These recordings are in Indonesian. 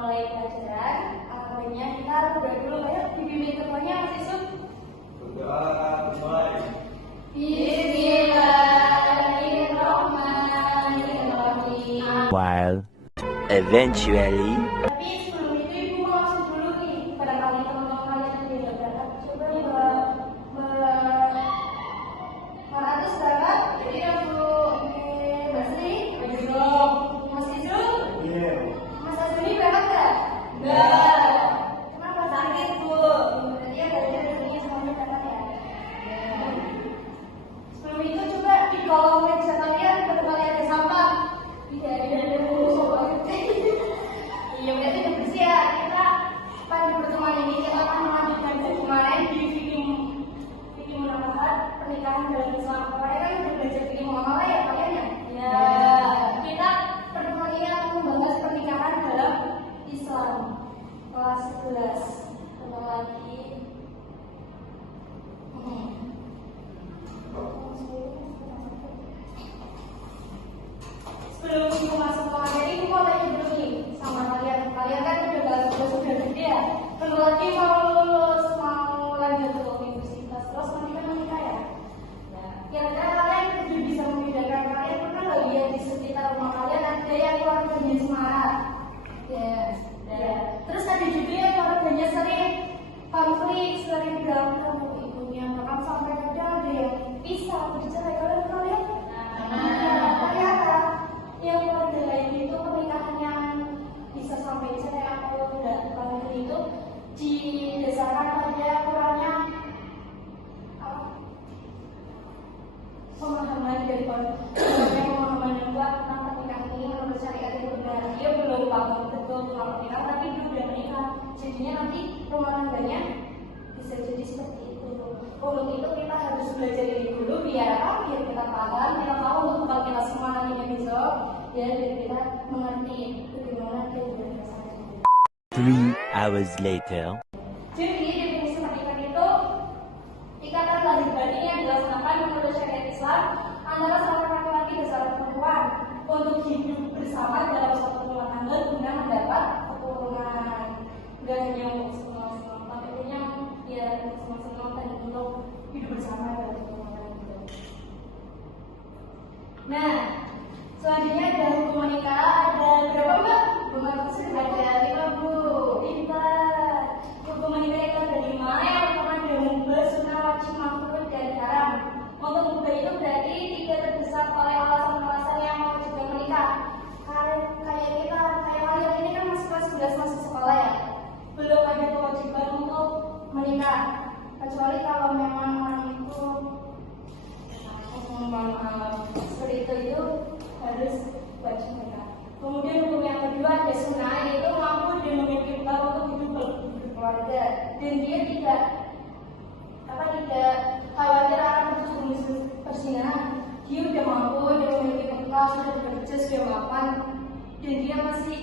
mulai pelajaran, alhamdulillah kita berdoa dulu. Ayo dibimbing ketuanya Mas Yusuf. Berdoa mulai. Bismillahirrahmanirrahim. While eventually Tapi sebelum itu ibu mau langsung dulu nih. Barangkali teman-teman kalian yang tidak berangkat, coba Maratus berangkat. Jadi aku Basri, Mas Yusuf, Iya. Mas Azmi berangkat nggak? Nggak. Kenapa sakit bu? Berarti ya belajar dulunya semuanya berangkat ya. Sebelum itu coba di kolom meja kalian barangkali ada sampah. Tidak ada musuh banget. Iya berarti udah bersih ya. Kita pada pertemuan ini kita akan melanjutkan kemarin di fikih muamalah pernikahan dalam Islam. Kemarin kan udah belajar fikih muamalah ya kalian ya? Ya. Kita pertemuan ini akan membahas pernikahan dalam Islam kelas 11. Kembali lagi. Sebelum ibu masuk ke materi, ibu mau tanya dulu nih sama kalian. Kalian kan sudah gede ya. Bentar lagi mau lulus, mau lanjut ke universitas, terus nanti kan menikah ya. Kira-kira kalian lebih bisa membedakan, kalian pernah nggak lihat di sekitar rumah kalian ada yang keluarganya cemara? Ya. Terus ada juga yang keluarganya sering konflik, sering berantem, ibunya bahkan sampai kadang ada yang pisah, bercerai. Kalian pernah lihat? Ternyata yang keluarga lain itu pernikahan yang bisa sampai cerai atau konflik itu didasarkan pada kurangnya pemahaman dari pemahaman yang kuat tentang pernikahan ini menurut syariat yang benar. Dia belum paham betul tentang pernikahan, tapi dia udah menikah. Jadinya nanti rumah tangganya bisa jadi seperti itu. Untuk itu kita harus belajar ini dulu biar kita paham, kita tahu untuk bekal kita semua nantinya besok, ya biar kita mengerti bagaimana dia berdasarkan. 3 hours later. Jadi definisi pernikahan itu ikatan lahir batin yang dilaksanakan menurut syariat Islam antara seorang laki-laki dan seorang perempuan untuk hidup bersama dalam satu rumah tangga guna mendapat keturunan. Gak hanya untuk senang-senang, tapi punya ya senang-senang dan untuk hidup bersama dalam satu rumah tangga. Nah, selanjutnya ada hukum menikah. Ada berapa mbak? Ada 5 bu. Pintar. Hukum menikah itu ada 5. Yang pertama ada mubah, sunnah, wajib, makruh, dan haram. Untuk mubah itu berarti tidak terdesak oleh alasan-alasan yang mewajibkan menikah. Kayak kalian ini kan masih kelas 11 masih sekolah ya. Belum ada kewajiban untuk menikah. Kecuali kalau memang orang itu seperti itu harus wajib menikah. Kemudian hukum yang kedua ada sunnah, yaitu mampu dan memiliki bekal untuk hidup berkeluarga dan dia tidak khawatir akan terjerumus perzinahan. Dia udah mampu, dia memiliki bekal, sudah bekerja, sudah mapan, dan dia masih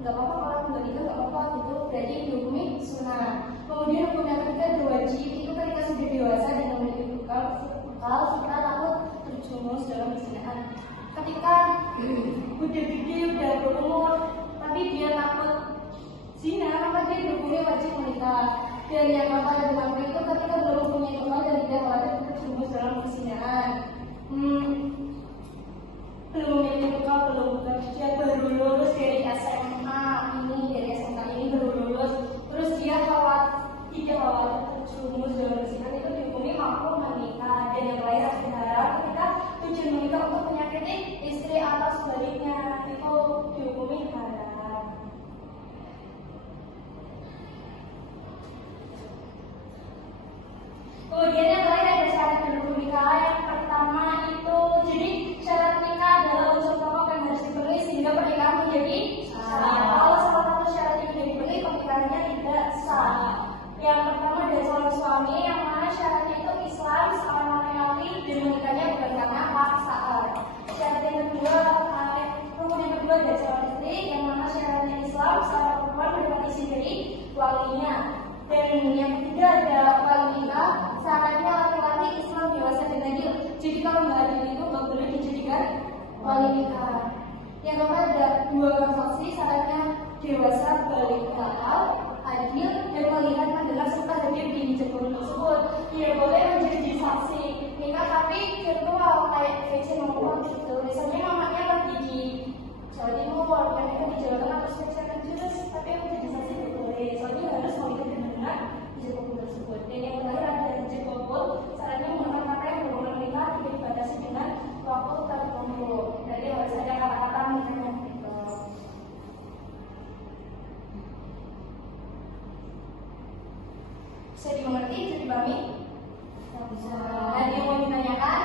nggak apa-apa kalau nggak nikah nggak apa-apa gitu. Berarti dihukumi sunnah. Kemudian hukum yang ketiga ada wajib, itu ketika sudah dewasa dan memiliki bekal kita takut terjerumus dalam perzinahan. Ketika udah gede, udah berumur, tapi dia takut zina, maka dia dihukumi wajib menikah. Dan yang kata dengan itu ketika belum mempunyai bekal dan tidak khawatir terjerumus dalam perzinahan. Belum memiliki bekal, belum bekerja, baru lulus dari SMA ini baru lulus, terus dia tidak khawatir terjerumus dalam perzinahan, itu dihukumi mampu menikah. Dan yang lain harus diharap ketika tujuan menikah untuk menyakiti istri atau sebaliknya, itu dihukumi haram. Kemudian yang lain ada syarat dan rukun nikah. Yang pertama itu jadi syarat nikah adalah unsur pokok yang harus dipenuhi sehingga pernikahan menjadi sah. Kalau salah satu syarat itu tidak dipenuhi, pernikahannya tidak sah. Yang pertama dari seorang suami yang mana syaratnya itu Islam, seorang laki-laki dan menikahnya bukan karena paksaan. Syarat yang kedua, rukun yang kedua dari seorang istri yang mana syaratnya Islam, seorang perempuan mendapat izin dari walinya. Dan yang ketiga ada wali nikah, syaratnya laki-laki Islam dewasa dan adil. Jadi kalau nggak adil itu nggak boleh dijadikan wali nikah. Yang keempat ada 2 orang saksi, syaratnya dewasa, balik akal, adil, dan melihat mendengar serta hadir di jebol tersebut. Tidak boleh menjadi saksi nikah tapi virtual kayak VC nomor gitu. Misalnya mamanya lagi di Jawa Timur, mereka di Jawa Tengah terus VC akan jelas, tapi yang menjadi saksi tidak boleh. Soalnya harus melihat dan mendengar di jebol tersebut. Dan yang terakhir ada jebol, sarannya menggunakan kata yang berhubungan nikah tidak dibatasi dengan waktu tertentu. Jadi harus ada kata-kata misalnya gitu. Bisa dimengerti, bisa dipahami? Bisa. Ada yang mau ditanyakan?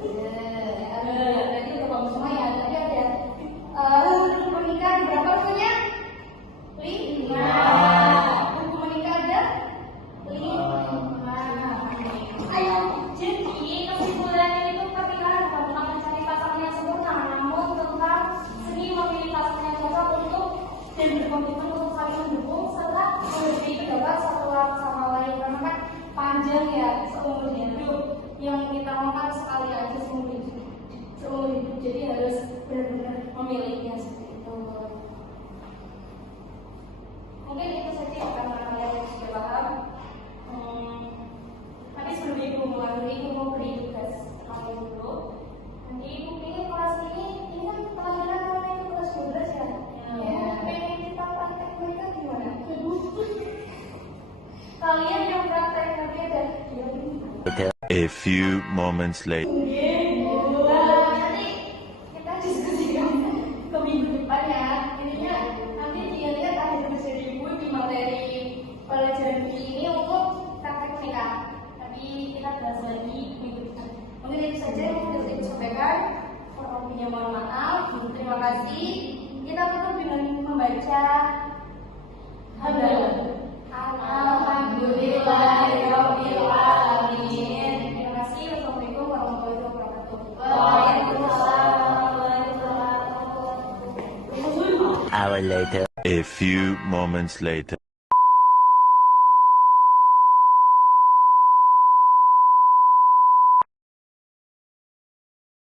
Berarti udah bagus semua ya. Tapi ada pernikahan berapa usianya? 5. Buku menikah ada? 5. Ayo, jadi kesimpulannya itu pernikahan bukan tentang mencari pasangan yang sempurna, namun tentang seni memilih pasangan yang cocok untuk dan berkomitmen untuk saling mendukung serta memberi pendapat satu sama lain, karena kan panjang ya seumur hidup, yang kita makan sekali aja seumur hidup, jadi harus benar-benar memilihnya seperti itu. Mungkin itu saja yang akan kalian sudah paham. Tapi sebelum ibu mengakhiri, ibu mau beri tugas kalian dulu. Nanti ibu pilih kelas ini kan pelajaran mulai kelas 12 ya. Ya, pengen kita praktek mereka gimana? Kalian yang praktek nanti ada A few moments later. nanti kita diskusikan ke minggu depan ya. Intinya nanti dilihat ada tugas dari ibu di materi pelajaran ini untuk praktek nikah. Tapi kita bahas lagi minggu depan. Mungkin itu saja yang bisa saya sampaikan. Kurang lebihnya mohon maaf. Terima kasih. Kita tutup dengan membaca Alhamdulillahirabbil alamin. Terima kasih. Wassalamualaikum warahmatullahi wabarakatuh. Waalaikumsalam warahmatullahi wabarakatuh. Hour later. A few moments later.